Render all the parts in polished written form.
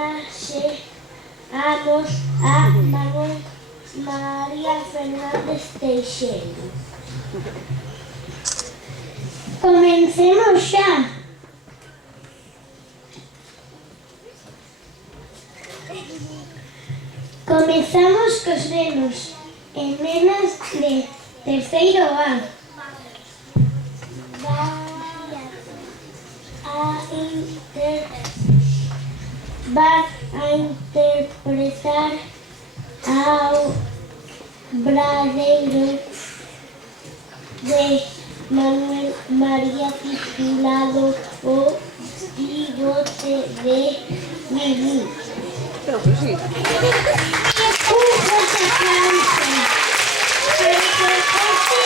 homenaxeamos a Manuel María Fernández Teixeira. Comencemos xa. Comezamos cos nenos e nenas de terceiro A. Van a interpretar ao Bradeiro de Manuel María titulado O bigote de Mimi. Pero que sí. Un fuerte aplauso para que coraje.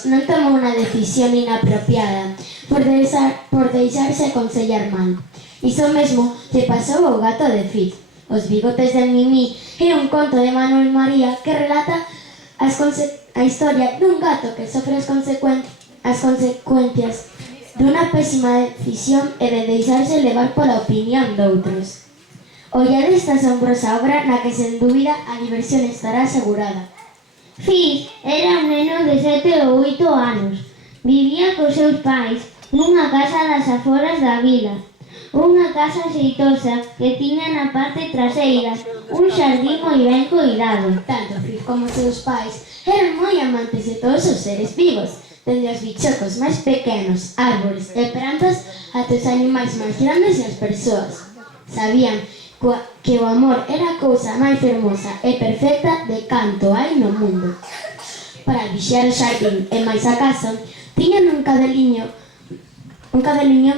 Non tomou unha decisión inapropiada por deixarse aconsellar mal. Iso mesmo lle pasou ao gato de Fiz. Os bigotes de Mimi é un conto de Manuel María que relata a historia dun gato que sofre as consecuencias dunha pésima decisión e de deixarse levar pola opinión doutros. Ollade esta asombrosa obra na que, sen dúbida, a diversión estará asegurada. Fiz era un neno de 7 ou 8 anos. Vivía cos seus pais nunha casa das aforas da vila. Unha casa xeitosa que tiña na parte traseira un xardín moi ben coidado. Tanto Fiz como os seus pais eran moi amantes de todos os seres vivos, dende os bichocos máis pequenos, árbores e plantas, ata os animais máis grandes e as persoas. Sabían que o amor era a cousa máis fermosa e perfecta de canto hai no mundo. Para vixiar o xardín e máis a casa, tiñan un cadeliño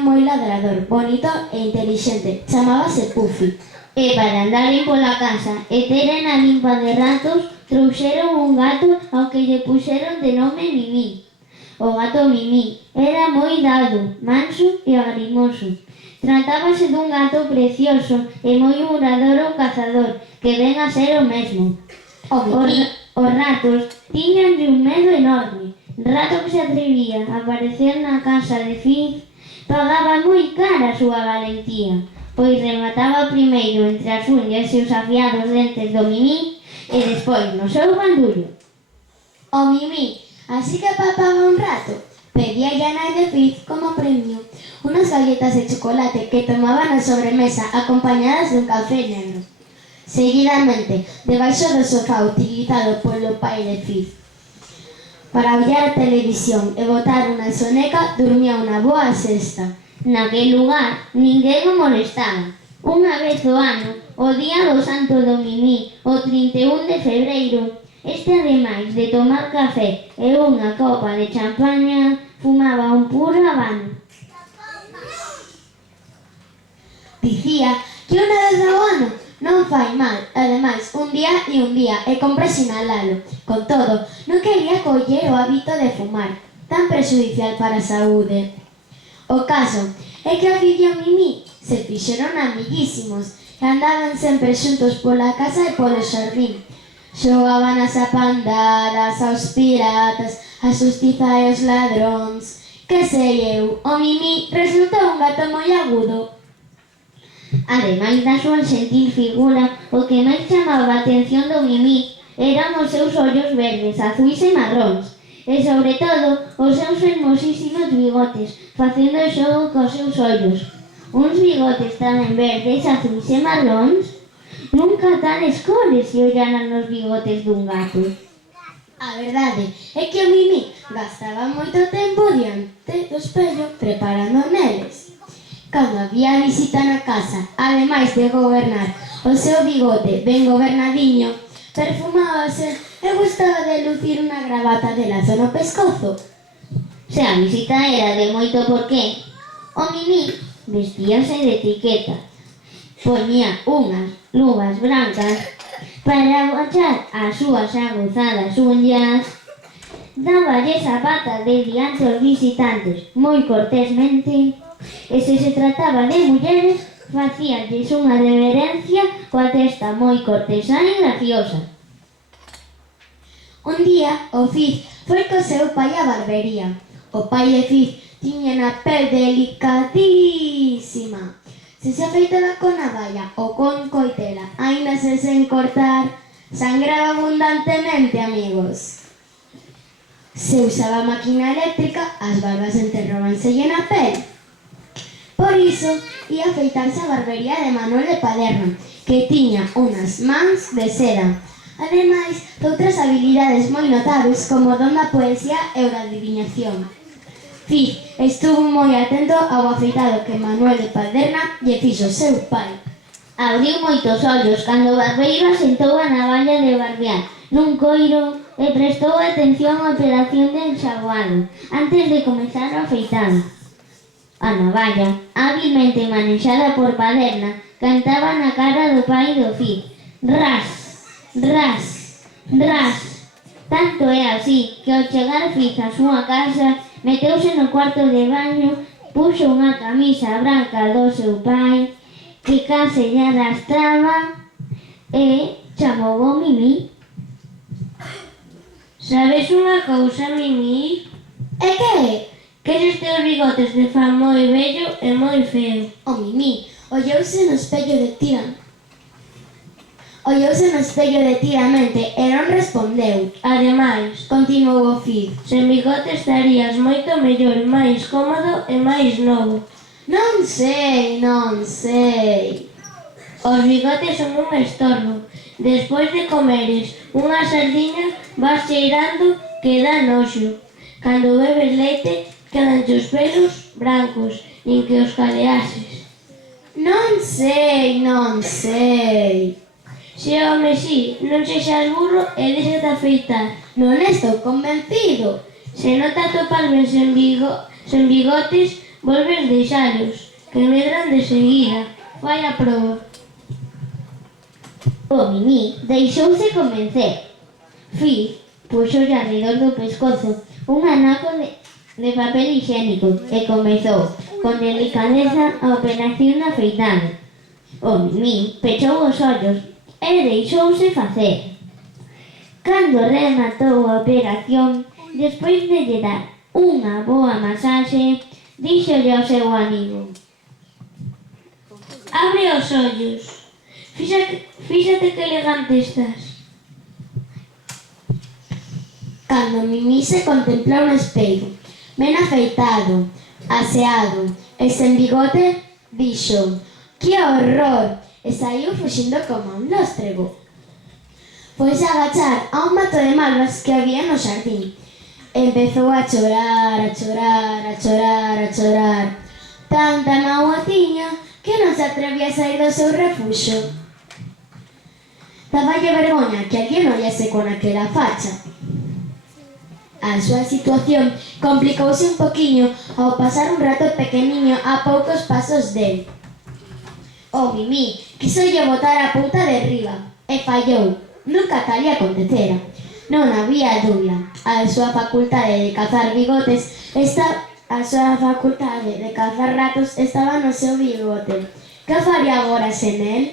moi ladrador, bonito e intelixente, chamábase Puffy. E para andaren pola casa e teren a limpa de ratos, trouxeron un gato ao que lle puxeron de nome Mimi. O gato Mimi era moi dado, manso e agrimoso. Tratábase dun gato precioso e moi duradouro cazador, que ven a ser o mesmo. Os ratos tiñanlle un medo enorme. Rato que se atrevía a aparecer na casa de Fiz pagaba moi cara a súa valentía, pois remataba primeiro entre as uñas e os afiados dentes do Mimi e despois no seu bandullo. O Mimi, así que papaba un rato, pedía a nai de Fiz como premio unas galletas de chocolate que tomaban na sobremesa acompañadas dun café negro. Seguidamente, debaixo do sofá utilizado polo pai de Fiz para ollar a televisión e botar unha soneca, dormía unha boa sesta. Naquel lugar, ninguén o molestaba. Unha vez ao ano, o día do santo do Mimi, o 31 de febreiro, este, ademais de tomar café e unha copa de champaña, fumaba un puro habano. Dicía que unha vez ao ano Non fai mal, ademais, un día e compra sinalalo. Con todo, non quería coller o hábito de fumar, tan prexudicial para a saúde. O caso é que o fillo Mimi se fixeron amiguísimos e andaban sempre xuntos pola casa e polo xardín. Xogaban as apandadas, aos piratas, a xustiza e os ladróns. Que sei eu, o Mimi resultou un gato moi agudo. Ademais da súa xentil figura, o que máis chamaba a atención do Mimi eran os seus ollos verdes, azuis e marróns, e sobre todo os seus hermosísimos bigotes, facendo xogo cos seus ollos. Uns bigotes tamén verdes, azuis e marróns, nunca tan escores se ollaran os bigotes dun gato. A verdade é que o Mimi gastaba moito tempo diante do espello preparando neles. Cando había visita na casa, ademais de gobernar o seu bigote ben gobernadiño, perfumábase e gustaba de lucir unha gravata de lazo no pescozo. Se a visita era de moito porqué, o Mimi vestíase de etiqueta. Poñía unhas luvas brancas para agachar as súas aguzadas uñas, dáballes a pata de diante aos visitantes moi cortésmente, e se trataba de mulleres, facíalles unha reverencia coa testa moi cortesá e graciosa. Un día, o Cid foi co seu pai á barbería. O pai de Cid tiña a pel delicadísima. Se se afeitaba con navalla ou con coitela, aínda se sen cortar, sangraba abundantemente, amigos. Se usaba máquina eléctrica, as barbas enterróbanselle na pel. Por iso, ia afeitarse a barbería de Manuel de Paderna, que tiña unhas mans de seda. Ademais, doutras habilidades moi notables como o don da poesía e o da adivinación. Cid estuvo moi atento ao afeitado que Manuel de Paderna lle fixo seu pai. Abriu moitos ollos cando o barbeiro asentou a navalla de barbear nun coiro e prestou atención á operación de enxaguado antes de comezar o afeitado. A navalla, hábilmente manexada por Paderna, cantaba na cara do pai do Cid. Ras, ras, ras. Tanto é así que ao chegar Cid á súa casa, meteuse no cuarto de baño, puxo unha camisa branca do seu pai, que case lle arrastraba, e chamou o Mimi. Sabes unha cousa, Mimi? E que é? Que eses teus bigotes te fan moi bello e moi feo. O Mimi ollouse no espello detidamente e non respondeu. Ademais, Continuou o Cid. sen bigote estarías moito mellor, máis cómodo e máis novo. Non sei. Os bigotes son un estorbo. Despois de comeres unha sardiña vas cheirando que dá noxo. Cando bebes leite quedan os pelos brancos, nin que os caleases. Non sei. Se home si, non sexas burro e deixate afeitar. Non estou convencido. Se non te atopas ben sen bigotes, volves deixalos, que medran de seguida. Fai a proba. O Mimi deixouse convencer. Cid puxolle arredor do pescozo un anaco de papel higiénico e comezou con delicadeza a operación de afeitado. O Mimi pechou os ollos e deixouse facer. Cando rematou a operación, despois de lle dar unha boa masaxe, díxolle ao seu amigo: Abre os ollos. Fíxate que elegante estás. Cando Mimi se contemplou no espello, ben afeitado, aseado e sen bigote, dixo: Que horror! E saiu fuxindo como un lóstrego. Foise agachar a un mato de malvas que había no xardín. Empezou a chorar. Tanta mágoa que non se atrevía a sair do seu refuxo. Daballe vergoña que alguén ollase con aquela facha. A súa situación complicouse un poquiño ao pasar un rato pequeniño a poucos pasos del. O Mimí quisolle botar a pouta de riba e fallou. Nunca tal lle acontecera. Non había dúbida. A súa facultade de cazar ratos estaba no seu bigote. Que faría agora sen el?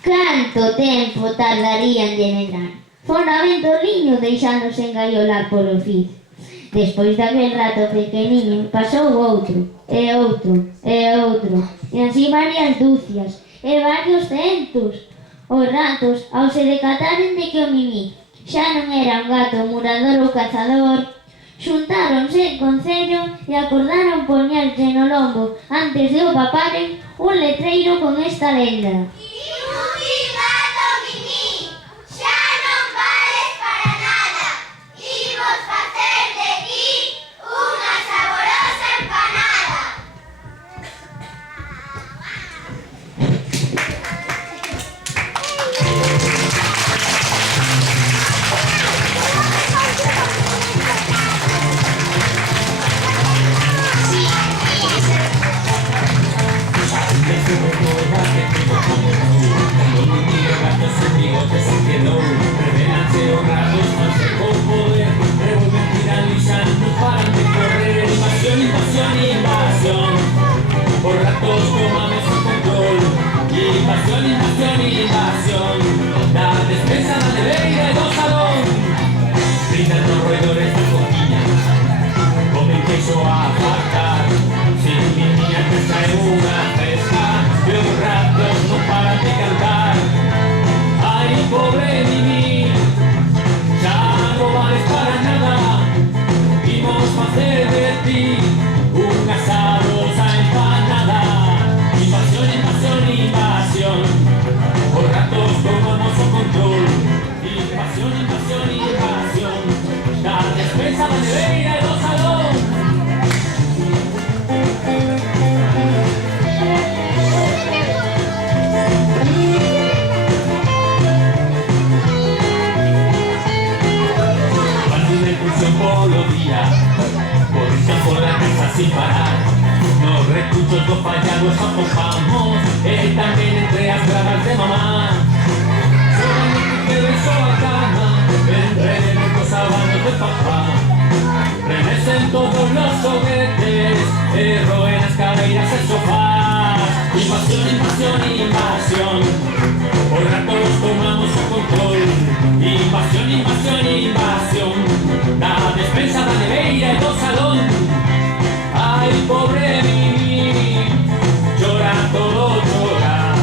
Canto tempo tardarían de medrar? Fora ventoliño deixándose engaiolar polo fiz. Despois daquel rato pequeniño pasou outro, e outro, e outro, e así varias dúcias, e varios centos. Os ratos, ao se decataren de que o Mimí xa non era un gato murador ou cazador, xuntáronse en concello e acordaron poñerlle no lombo, antes de o paparen, un letreiro con esta lenda. Inútil gato Mimí, xa non vales para nada. Imos facer de ti unha saborosa empanada. Por ratos tomamos el control. Invasión, invasión, invasión. La despensa, la nevera y los salón. Brindan los roedores de coquilla. Comen queso a faltar. Sin niña que trae una fresca. Y los ratos no paran de cantar. Ay, pobre Mimí, ya no vales para nada. Vimos hacer de ti una sabrosa empanada. Invasión, invasión, invasión. Por ratos tomamos el control. Invasión, invasión, invasión. La despensa, la nevera y los salón. Van una incursión por los días. Por la casa sin parar. Los recuchos, los fallados acojamos. También entre las bragas de mamá. Solamente te beso a cama. Entre los sábanos de papá. Remecen todos los juguetes. Roen las caderas, el sofá. Invasión, invasión, invasión. Por ratos tomamos el control. Invasión, invasión, invasión. La despensa, la nevera y el salón. Ay, pobre Mimí, llora todo llorar.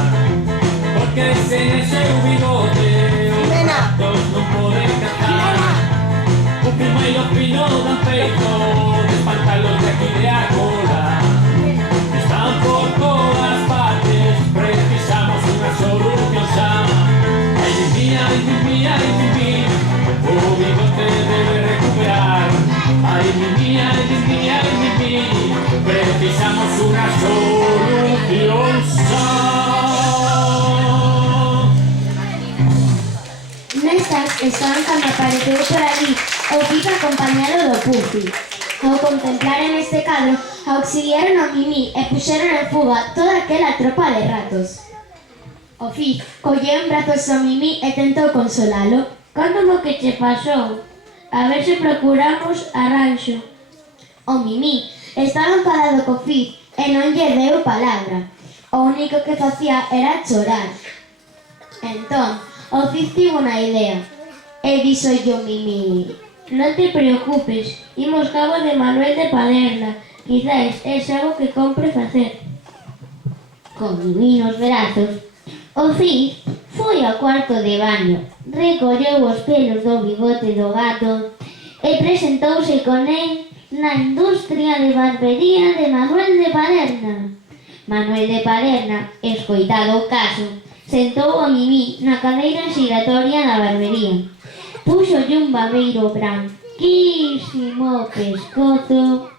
Porque se en ese bigote los ratos no pueden cantar. Un primo y los pinos dan peito, espantarlos de aquí de Acola. Están por todas partes, precisamos una solución sana. Ay, Mimí, ay, Mimí, ay, Mimí, tu bigote debe recuperar. Ay, Mimí, ay, Mimí, ay, Mimí, precisamos una solución sana. Nestas estaban cando apareceu por ali o Fiz acompañado do Puffy. Ao contemplaren este cadro, auxiliaron ao Mimí e puxeron en fuga toda aquela tropa de ratos. O Fiz colleu en brazos ao Mimí e tentou consolalo. Conta-me o que che pasou. A ver se procuramos arranxo. O Mimí estaba enfadado co Fiz e non lle deu palabra. O único que facía era chorar. Entón, o Fiz tivo unha idea e dixolle o Mimí: Non te preocupes, imos cabo de Manuel de Paderna. Quizás é algo que compre facer. Con Mimí nos brazos, o Fiz foi ao cuarto de baño, recolleu os pelos do bigote do gato e presentouse con el na industria de barbería de Manuel de Paderna. Manuel de Paderna, escoitado o caso, sentou a Mimí na cadeira xiratoria da barbería. Púxolle un babeiro branquísimo ao pescozo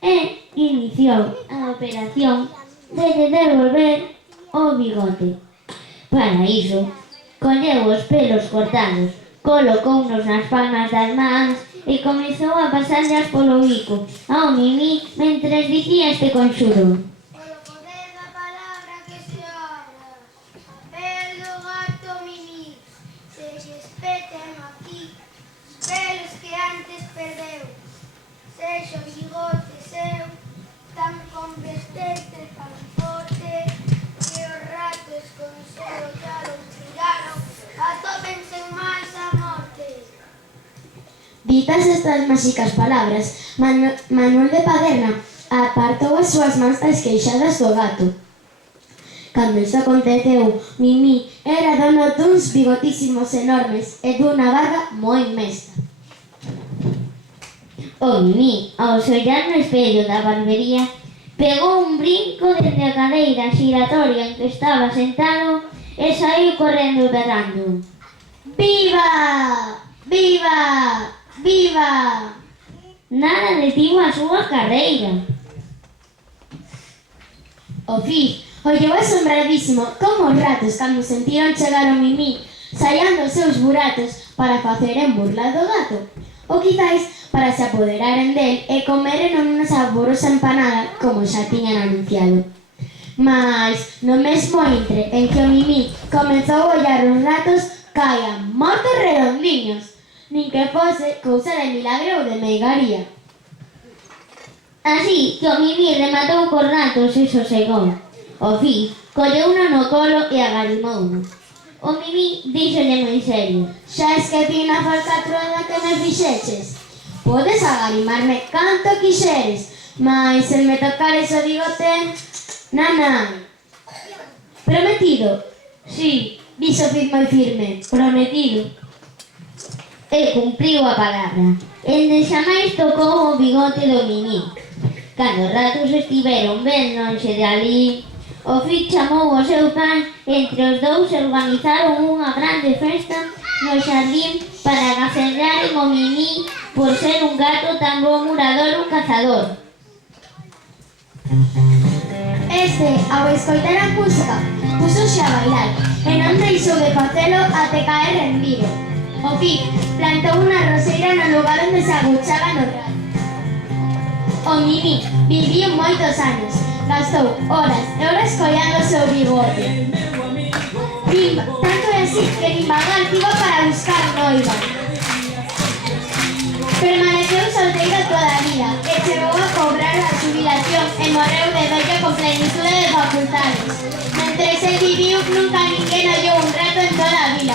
e iniciou a operación de devolver o bigote. Para iso, colleu os pelos cortados, colocounos nas palmas das mans e comezou a pasarlas polo bico ao Mimí mentres dicía este conxuro. Polo poder da perdeu. Sexo bigote seu, tan convestente, tan forte, que os ratos con seu ollado tiraron, atópense máis a morte. Ditas estas máxicas palabras, Manuel de Paderna apartou as súas mans das queixadas do gato. Cando isto aconteceu, Mimí era dono duns bigotísimos enormes e dunha barba moi mesta. O Mimí, ao se ollar no espello da barbería, pegou un brinco dende a cadeira xiratoria en que estaba sentado e saiu correndo berrando. Viva! Viva! Viva! Nada detivo a súa carreira. O Fiz ollou asombradísimo como os ratos, cando sentiron chegar o Mimí, saían dos seus buratos para faceren burla do gato, ou quizáis para se apoderaren del e comeren unha saborosa empanada como xa tiñan anunciado. Mas, no mesmo intre en que o Mimí comezou a ollar os ratos, caían mortos redondiños, nin que fose cousa de milagre ou de meigaría. Así que o Mimí rematou cos ratos e sosegou. O Fiz colleuno no colo e agarimouno. O Mimí díxolle moi serio: Xa esquecín a falcatruada que me fixeches. Podes agarimarme canto quixeres, mas se me tocares o bigote, nanán. Prometido? Sí, Dixo Fiz moi firme. prometido. E cumpriu a palabra. Ende xamais tocou o bigote do Mimí. Cando os ratos estiveron ben lonxe de ali, o Fiz chamou o seu pai e entre os dous organizaron unha grande festa no xardín para agasallar o Mimí por ser un gato tan bo murador un cazador. Este, ao escoitar a música, puxose a bailar e non deixou de facelo até caer rendido. O Fiz plantou unha roseira no lugar onde se aguchaban os ratos. O Mimí viviu moitos anos, gastou horas e horas collando o seu bigote. Tanto é así que nin vagar tivo para buscar noiva. Permaneceu solteiro toda a vida e chegou a cobrar a xubilación e morreu de vello con plenitude de facultades. Mentres el viviu, nunca ninguén ollou un rato en toda a vida.